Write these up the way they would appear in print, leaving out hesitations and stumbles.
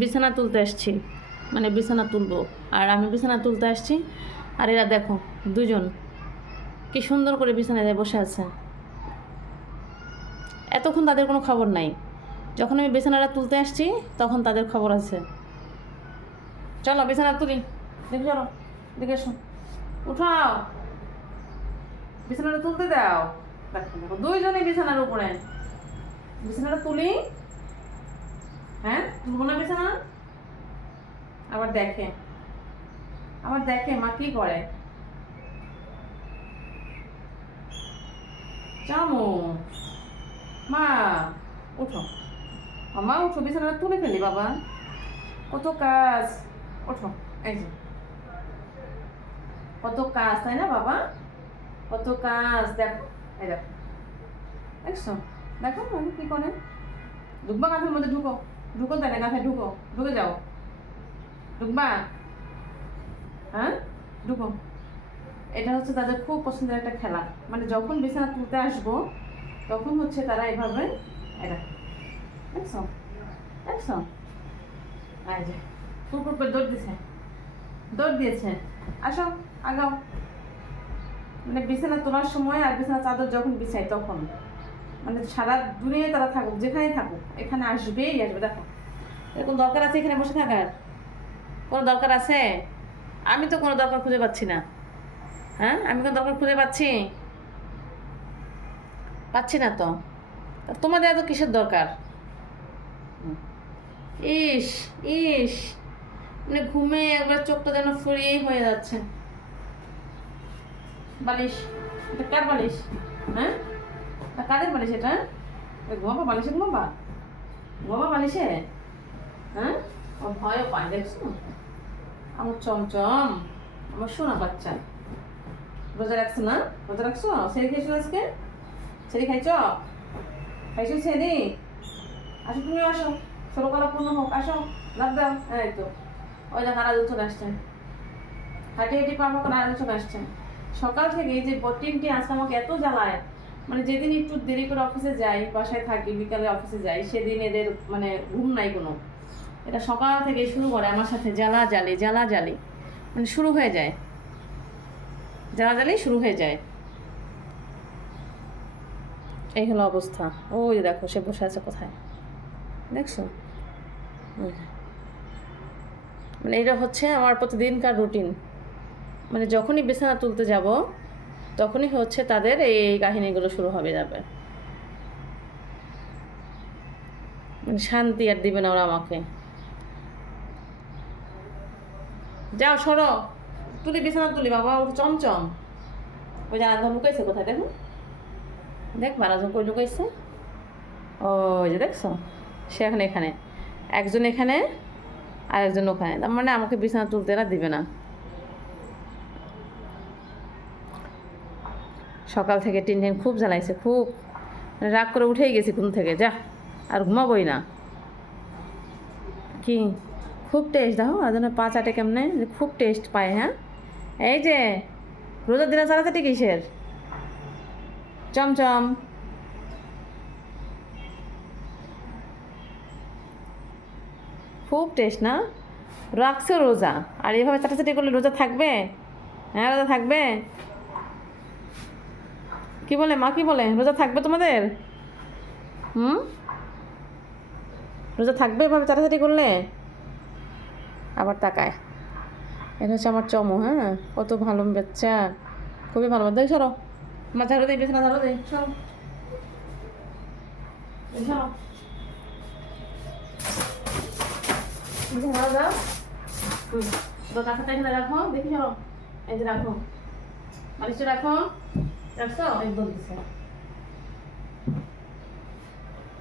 বিছানা তুলতে আসছি, মানে বিছানা তুলবো, আর আমি বিছানা তুলতে আসছি, আর এরা দেখো দুজন কি সুন্দর করে বিছানায় বসে আছে। এতক্ষণ তাদের কোনো খবর নাই, যখন আমি বিছানাটা তুলতে আসছি তখন তাদের খবর আছে। চলো বিছানা তুলি, দেখে চলো, দেখে এসো, উঠাও, বিছানাটা তুলতে দাও। দেখো দেখো দুইজনে বিছানার উপরে, বিছানাটা তুলি। হ্যাঁ তুলবো না বিছানা? আবার দেখে, আবার দেখে মা কি করে। চামু, মা উঠো, মা উঠো, বিছানাটা তুলে ফেলি বাবা, কত কাজ। ওঠো, এই যে কত কাজ, তাই না বাবা? কত কাজ দেখো, এই দেখো, দেখছো, দেখো আমি কি করে। ঢুকবা গাছের মধ্যে, ঢুকো, ঢুকো, তাই না গাছে ঢুকো, ঢুকে যাও, ঢুকবা, হ্যাঁ ঢুকো। এটা হচ্ছে তাদের খুব পছন্দের একটা খেলা, মানে যখন বিছানা তুলতে আসবো তখন হচ্ছে তারা এভাবে, এটা দেখছো, দেখছো, এই যে কুকুর করে দৌড় দিছে, দৌড় দিয়েছে, আসো আগাও। মানে বিছানা তোলার সময় আর বিছানা চাদর যখন বিছাই তখন, মানে সারা দুনিয়ায় তারা থাকুক, যেখানেই থাকুক এখানে আসবেই আসবে। দেখো এরকম দরকার আছে এখানে বসে থাকার? কোনো দরকার আছে? আমি তো কোনো দরকার খুঁজে পাচ্ছি না। হ্যাঁ আমি কোনো দরকার খুঁজে পাচ্ছি? পাচ্ছি না তো। তা তোমাদের এত কিসের দরকার? ইস, ইস, মানে ঘুমে একবার চোখটা যেন ফুরিয়েই হয়ে যাচ্ছে। বালিশ, এটা কার বালিশ? হ্যাঁ কাদের বালিশ এটা? ঘুমাবা বালিশে, ঘুমাবা, ঘুমাবা বালিশে? হ্যাঁ ও ভয়ও পায়, দেখছো আমার চমচম, আমার সোনা বাচ্চা। রোজা রাখছো না? রোজা রাখছো? সেরি খেয়েছো আজকে? সেরি খাইছ? খাইছো সেরি? আসো তুমি, আসো, ষোলকলা পূর্ণ হোক, আসো, লাভ দাও। এই তো ওই দেখ আরাধু চলে আসছে, হাঁটি হাঁটি পা মতন আরাধু চলে আসছে। সকাল থেকে এই যে বটিনটি আজকে আমাকে এত জ্বালায়, মানে যেদিন একটু দেরি করে অফিসে যাই, বাসায় থাকি, বিকালে অফিসে যাই, সেদিন এদের মানে ঘুম নাই কোনো। এটা সকাল থেকে শুরু করে আমার সাথে জ্বালা জ্বালি, জ্বালা জ্বালি, মানে শুরু হয়ে যায়, জ্বালা জ্বালি শুরু হয়ে যায়। এই হলো অবস্থা। ওই যে দেখো সে বসে আছে কোথায়, দেখছো? মানে এটা হচ্ছে আমার প্রতিদিনকার রুটিন, মানে যখনই বিছানা তুলতে যাব তখনই হচ্ছে তাদের এই কাহিনীগুলো শুরু হবে যাবে। মানে শান্তি আর দিবে না ওরা আমাকে। যাও সরো, তুলি বিছানা তুলি বাবা, ওর চমচম। ওই যে আরাধন লুকাইছে কোথায় দেখো, দেখ আরাধন কই লুকাইছে, ওই যে দেখছো, সে এখন এখানে, একজন এখানে আর একজন ওখানে, তার মানে আমাকে বিছানা তুলতে এরা দিবে না। সকাল থেকে টিনটিন খুব জ্বালাইছে, খুব, মানে রাগ করে উঠেই গেছি ঘুম থেকে, যা আর ঘুমাবোই না। কি খুব টেস্ট দেখো, আর জন্য পা চাটে কেমনে, খুব টেস্ট পায়। হ্যাঁ এই যে রোজার দিনে চালাচাটি কিসের? চমচম, খুব টেস্ট না? রাখছো রোজা, আর এভাবে চাটাচাটি করলে রোজা থাকবে? হ্যাঁ রোজা থাকবে? কি বলে মা, কি বলে রোজা থাকবে তোমাদের? হুম, রোজা থাকবে এভাবে চাটাচাটি করলে? আবার তাকায়, এটা হচ্ছে আমার চমু। হ্যাঁ কত ভালো বাচ্চা, খুবই ভালো বাচ্চা। সরো, মা ঝাড়ু দিই, বিছানা ঝাড়ু দিই, সরো, সরো, বিছানা ঝাড়ু দাও। তো কাঁথাটা এখানে রাখো, দেখি সরো, এই যে রাখো, বালিশটা রাখো, রাখছো, একদম দিছে,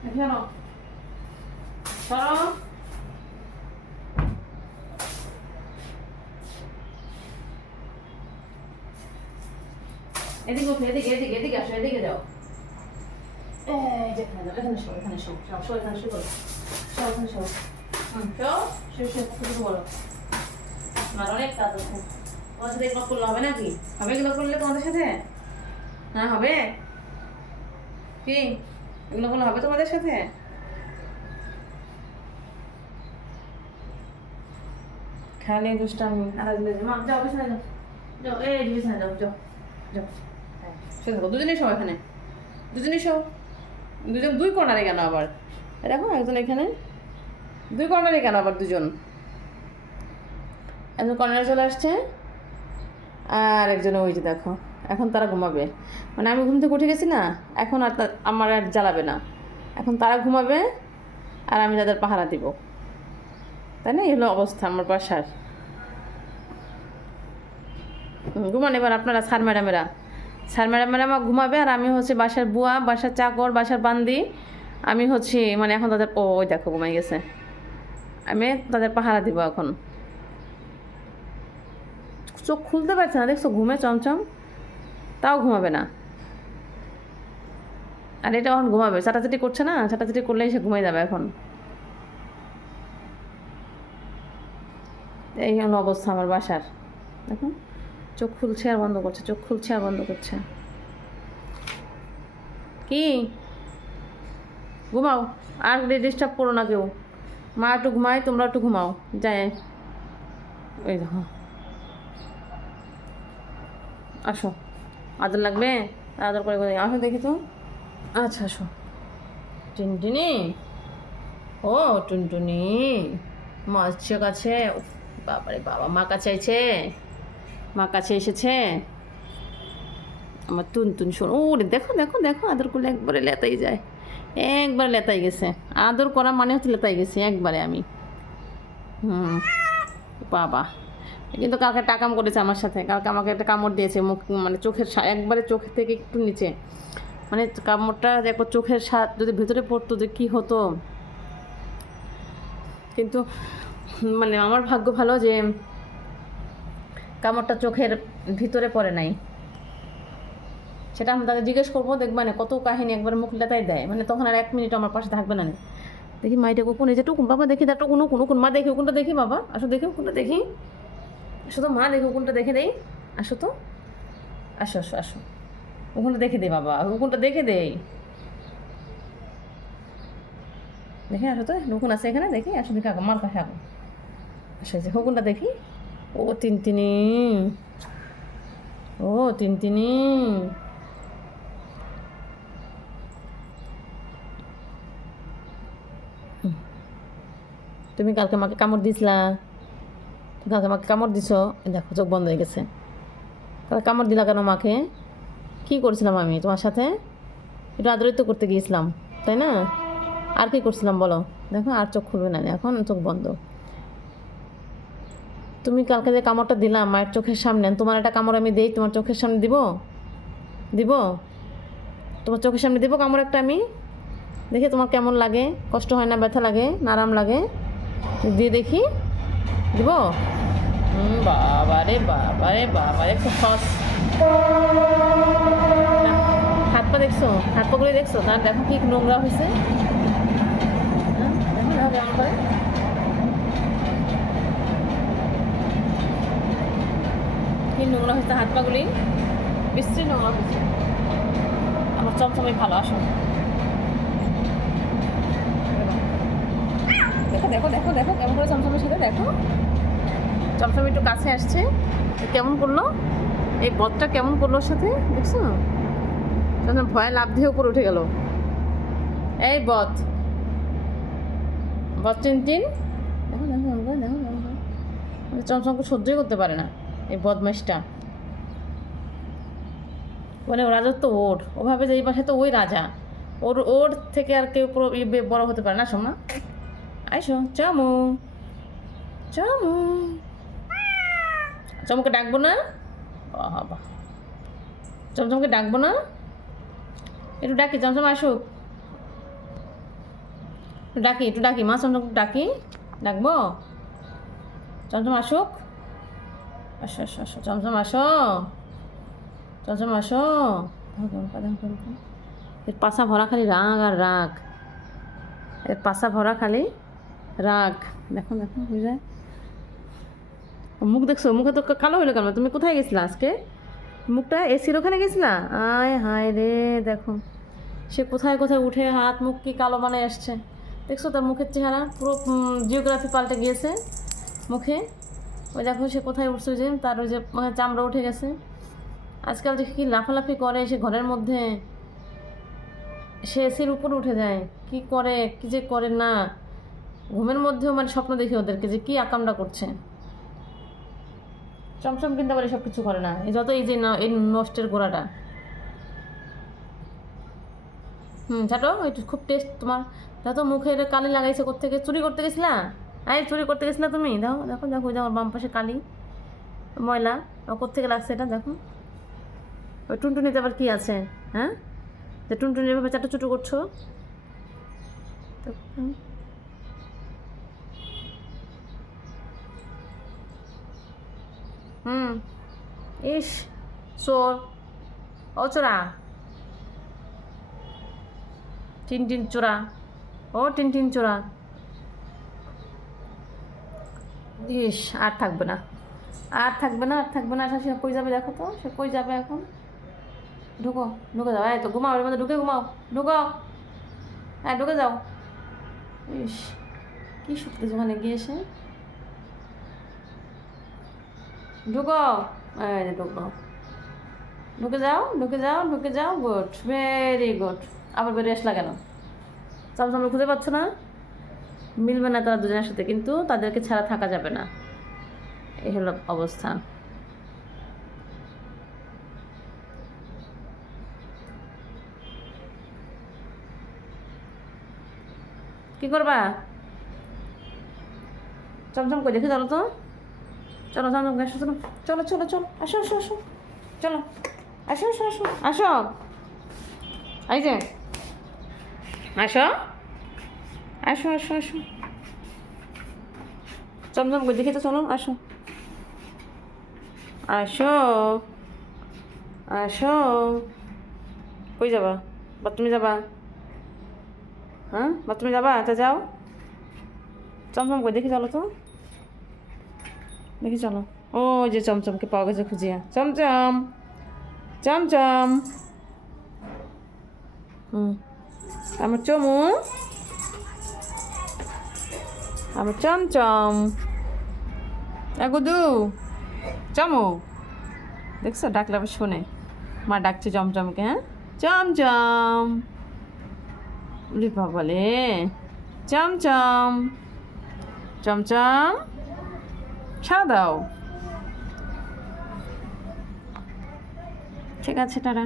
দেখি সরো, সরো, এদিকে উঠো, এদিকে এদিকে এদিকে আসো, এদিকে যাও, এই যে এখানে যাও, এখানে শো, এখানে শো, শো, এখানে শো করো, শো, এখানে শো, শো, শো, শো, শুরু করো। আমার অনেক কাজ আছে, তোমার সাথে এগুলো করলে হবে নাকি? হবে এগুলো করলে তোমাদের সাথে? হ্যাঁ হবে, কি এগুলো করলে হবে তোমাদের সাথে? খালি দুষ্টামি মা যাও বিছানা যাও যাও এই বিছানা যাও যাও যাও হ্যাঁ শুয়ে থাকো দুজনেই শো এখানে দুজনেই শো দুজন দুই কর্নারে কেন আবার দেখো একজন এখানে দুই কর্নারে কেন আবার দুজন একজন কর্নারে চলে আসছে আর একজন ওই যে দেখো এখন তারা ঘুমাবে মানে আমি ঘুম থেকে উঠে গেছি না এখন আর আমার আর জ্বালাবে না এখন তারা ঘুমাবে আর আমি তাদের পাহারা দিব তাই না এই হলো অবস্থা আমার বাসার ঘুমান এবার আপনারা স্যার ম্যাডামেরা আমার ঘুমাবে আর আমি হচ্ছে বাসার বুয়া বাসার চাকর বাসার বান্দি আমি হচ্ছে মানে এখন তাদের ওই দেখো ঘুমাই গেছে আমি তাদের পাহারা দিব এখন চোখ খুলতে পারছে না দেখছো ঘুমে চমচম তাও ঘুমাবে না আর এটা এখন ঘুমাবে চাটাচাটি করছে না চাটাচাটি করলেই সে ঘুমাই যাবে এখন এই হলো অবস্থা আমার বাসার দেখুন চোখ খুলছে আর বন্ধ করছে চোখ খুলছে আর বন্ধ করছে কি ঘুমাও আর ডিস্টার্ব করো না কেউ মা একটু ঘুমায় তোমরা একটু ঘুমাও যায় ওই দেখো আসো আদর লাগবে আদর করে করে আসো দেখি তো আচ্ছা আসো টুনটুনি ও টুনটুনি মাছ কাছে বাবারে বাবা মা কাছে আইছে মা কাছে এসেছে আমার টুনটুন শোন ও রে দেখো দেখো দেখো আদর করলে একবারে লেতাই যায় একবারে লেতাই গেছে আদর করা মানে হচ্ছে লেতাই গেছে একবারে আমি বাবা কিন্তু কালকে টাকাম করেছে আমার সাথে কালকে আমাকে একটা কামড় দিয়েছে মুখ মানে চোখের একবারে চোখের থেকে একটু নিচে মানে কামড়টা একবার চোখের স্বাদ যদি ভেতরে পড়তো যে কী হতো কিন্তু মানে আমার ভাগ্য ভালো যে কামড়টা চোখের ভিতরে পড়ে নাই সেটা আমি তাকে জিজ্ঞেস করবো দেখবা না কত কাহিনী একবার মুখ লেতাই দেয় মানে তখন আর 1 মিনিট আমার পাশে থাকবে না দেখি মাইটা কোন এই যে টুকুন বাবা দেখি তার টুকুন কোন মা দেখি কোনটা দেখি বাবা আসো দেখি কোনটা দেখি আসো তো মা দেখো কোনটা দেখে দেই আসো তো আসো আসো আসো ওখানটা দেখে দেই বাবা ওখানটা দেখে দেই দেখে আসো তো নুকুন আছে এখানে দেখি আসো দেখে মার কাছে আগো আসো যে হুকুনটা দেখি ও তিনতিনি ও তিনতিনি তুমি কালকে মাকে কামড় দিছিলা কালকে মাকে কামড় দিছ দেখো চোখ বন্ধ হয়ে গেছে তাহলে কামড় দিলা কেন মাকে কী করছিলাম আমি তোমার সাথে একটু আদরিত করতে গিয়েছিলাম তাই না আর কি করছিলাম বলো দেখো আর চোখ খুলবে না এখন চোখ বন্ধ তুমি কালকে যে কামড়টা দিলাম মায়ের চোখের সামনে তোমার একটা কামড় আমি দিই তোমার চোখের সামনে দিব দিব তোমার চোখের সামনে দিব কামড় একটা আমি দেখি তোমার কেমন লাগে কষ্ট হয় না ব্যথা লাগে না আরাম লাগে দিয়ে দেখি দিব বাবারে বাবারে বাবারে খুব সস হাত পা দেখছো হাত পাগুলো দেখছো তার দেখো কি নোংরা হয়েছে দেখো কেমন করে কি নোংরা হয়েছে হাত পাগুলি বিশ্রী নোংরা হয়েছে আমার চমচমে ভালো আসো দেখো দেখো দেখো দেখো কেমন করে চমচমের সাথে দেখো চমচম একটু কাছে আসছে কেমন করলো এই বদটা কেমন করলো ওর সাথে দেখছো চমচম ভয়ে লাভ দিয়ে উপরে উঠে গেল এই বদ বদ চিনটিন দেখো দেখো দেখো দেখো চমচমকে সহ্যই করতে পারে না এই বদমাইশটা মানে রাজত্ব ওর ওভাবে যে এই পাশে তো ওই রাজা ওর ওর থেকে আর কেউ বড় হতে পারে না সোনা আইসো চামু চামু চমকে ডাকবো না বাবা চমচমকে ডাকবো না একটু ডাকি চমচম আসুক ডাকি একটু ডাকি মা চমচমকে ডাকি ডাকবো চমচম আসুক আসো আসো আসো চমচম আসো চমচম আসো এর পাশা ভরা খালি রাগ আর রাগ এর পাশা ভরা খালি রাগ দেখো দেখো হয়ে যায় মুখ দেখছো মুখে তো কালো হইলো কেন তুমি কোথায় গেছিলা আজকে মুখটা এসির ওখানে গেছিলা আয় হায় রে দেখো সে কোথায় কোথায় উঠে হাত মুখ কি কালো বানায় আসছে দেখছো তার মুখের চেহারা পুরো জিওগ্রাফি পাল্টে গিয়েছে মুখে ওই দেখো সে কোথায় উঠছে, ওই যে তার ওই যে চামড়া উঠে গেছে। আজকাল দেখি কি লাফালাফি করে সে ঘরের মধ্যে, সে এসির উপর উঠে যায়, কি করে কি যে করে না। ঘুমের মধ্যেও মানে স্বপ্ন দেখি ওদেরকে যে কি আকামটা করছে। চমচম কিন্তু আবার এসব কিছু করে না, এই যত এই যে এই নষ্টের গোড়াটা। ছাটো, একটু খুব টেস্ট তোমার। দেখো মুখে এটা কালি লাগাইছে, কোত্থেকে চুরি করতে গেছিলা? চুরি করতে গেছিলা তুমি? দেখো দেখো দেখো, ওই যে আমার বাম পাশে কালি ময়লা, কোত্থেকে লাগছে এটা দেখো। ওই টুনটুনিতে আবার কি আছে? হ্যাঁ, যে টুনটুনি এভাবে চাটা চুটু করছো। ইস, চোর, ও চোরা, টিন চোরা, ও টিন চোরা। ইস, আর থাকবে না, আর থাকবে না, আর থাকবে না। সে কই যাবে দেখো তো, সে কই যাবে এখন? ঢুকো, ঢুকে যাও, তো ঘুমাও, এর মধ্যে ঢুকে ঘুমাও, ঢুকো, হ্যাঁ ঢুকে যাও। ইস, কি শুকতে ওখানে গিয়েছে। ঢুকো, ঢুকো, ঢুকে যাও, ঢুকে যাও, ঢুকে যাও। Good, very good. আবার বেরিয়ে আসলা কেন? চমচম খুঁজে পাচ্ছ না? মিলবে না তারা দুজনের সাথে, কিন্তু তাদেরকে ছাড়া থাকা যাবে না, এই হলো অবস্থা। কি করবা? চমচম করে দেখে চলো তো, চলো চমচম আসো, চলো চলো চলো চলো, আসো আসো আসো, চলো আসো আসো আসো আসো, এই যে আসো আসো আসো আসো, চমচম করে দেখে তো চলো, আসো আসো আসো। কই যাবা? বাথরুমে যাবা? হ্যাঁ, বাথরুমে যাবা? তা যাও, চমচম করে দেখি চলো তো, দেখি চলো। ও যে চমচমকে পাওয়া গেছে খুঁজিয়া, চমচম চমচম। আমার চমু, আমার চমচম, গুদু, চমু, দেখছো ডাকলে আবার শোনে। মা ডাকছে চমচমকে, হ্যাঁ চমচম, বলে চমচম চমচম, সাড়া দাও। ঠিক আছে, টাটা।